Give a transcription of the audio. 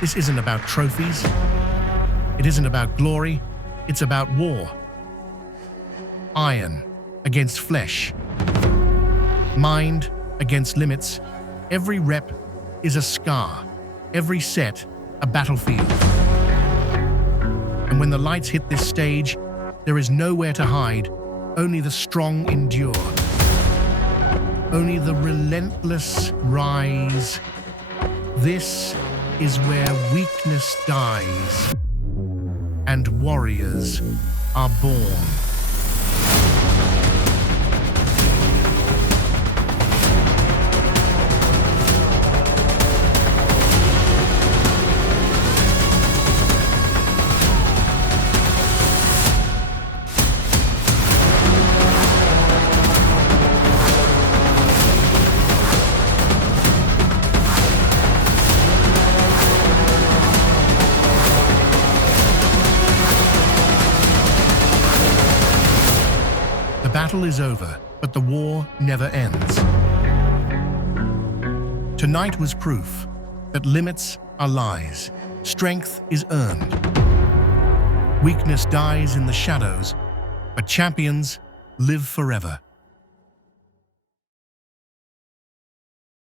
This isn't about trophies. It isn't about glory. It's about war. Iron against flesh. Mind against limits. Every rep is a scar. Every set, a battlefield. And when the lights hit this stage, there is nowhere to hide. Only the strong endure. Only the relentless rise. This is where weakness dies and warriors are born. The battle is over, but the war never ends. Tonight was proof that limits are lies, strength is earned. Weakness dies in the shadows, but champions live forever.